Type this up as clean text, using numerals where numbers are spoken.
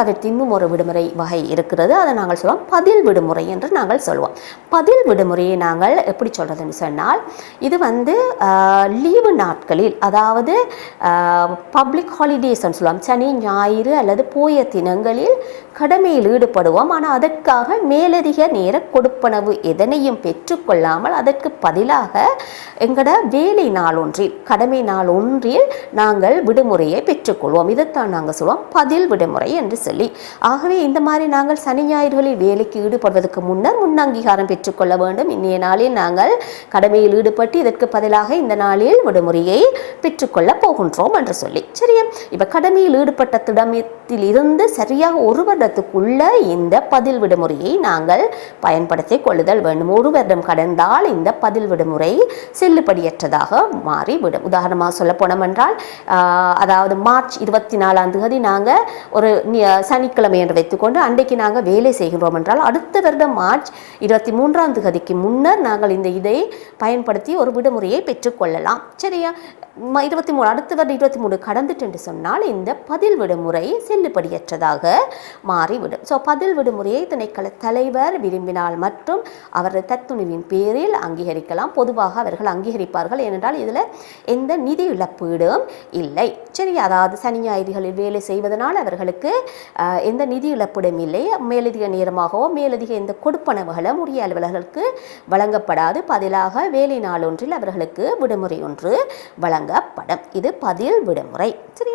தவிர்த்து இன்னும் ஒரு விடுமுறை வகை இருக்கிறது. அதை நாங்கள் சொல்லுவோம் பதில் விடுமுறை என்று நாங்கள் சொல்லுவோம். பதில் விடுமுறையை நாங்கள் எப்படி சொல்கிறதுன்னு சொன்னால், இது லீவு நாட்களில், அதாவது பப்ளிக் ஹாலிடேஸ்ன்னு சொல்லுவோம், சனி ஞாயிறு அல்லது போய தினங்களில் கடமையில் ஈடுபடுவோம். ஆனால் அதற்காக மேலதிக நேர கொடுப்பனவு எதனையும் பெற்றுக்கொள்ளாமல் அதற்கு பதிலாக எங்களோட வேலை நாள் ஒன்றில், கடமை நாள் ஒன்றில் நாங்கள் விடுமுறையை பெற்றுக்கொள்வோம். இதைத்தான் நாங்கள் சொல்லுவோம் பதில் விடுமுறை என்று சொல்லி. ஆகவே இந்த மாதிரி நாங்கள் சனி ஞாயிறுகளில் வேலைக்கு ஈடுபடுவதற்கு முன்னர் முன் அங்கீகாரம் பெற்றுக்கொள்ள வேண்டும். இன்றைய நாளில் நாங்கள் கடமையில் ஈடுபட்டு இதற்கு பதிலாக இந்த நாளில் விடுமுறையை பெற்றுக்கொள்ள போகின்றோம் என்று சொல்லி. சரியா? இப்போ கடமையில் ஈடுபட்ட திடத்தில் இருந்து சரியாக ஒரு வருடத்துக்குள்ள இந்த பதில் விடுமுறையை நாங்கள் பயன்படுத்தி கொள்ளுதல் வேண்டும். ஒரு வருடம் கடந்தால் இந்த பதில் விடுமுறை செல்லுபடியற்றதாக மாறிவிடும். உதாரணமாக சொல்ல போனோம் என்றால், அதாவது மார்ச் 24 நாங்கள் ஒரு சனிக்கிழமை என்று வைத்துக்கொண்டு அன்றைக்கு நாங்கள் வேலை செய்கின்றோம் என்றால், அடுத்த வருடம் மார்ச் 23 முன்னர் நாங்கள் இதை பயன்படுத்தி ஒரு விடுமுறையை பெற்றுக்கொள்ளலாம். சரியா? 23 அடுத்த வருடம் 23 கடந்துட்டு என்று சொன்னால் இந்த பதில் விடுமுறை செல்லுபடியற்றதாக மாறிவிடும். ஸோ பதில் விடுமுறையை திணைக்கள தலைவர் விரும்பினால் மற்றும் அவரது தத்துணிவின் பேரில் அங்கீகரிக்கலாம். பொதுவாக அவர்கள் அங்கீகரிப்பார்கள். ஏனென்றால் இதில் எந்த நிதி இழப்பீடும் இல்லை. சரி, அதாவது சனி ஞாயிறுகளில் வேலை செய்வதனால் அவர்களுக்கு எந்த நிதி இழப்பீடும் இல்லை. மேலதிக நேரமாகவோ மேலதிக எந்த கொடுப்பனவுகளும் உரிய அலுவலர்களுக்கு வழங்கப்படாது. பதிலாக வேலை நாள் ஒன்றில் அவர்களுக்கு விடுமுறை ஒன்று வழங்கப்படும். இது பதில் விடுமுறை. சரி.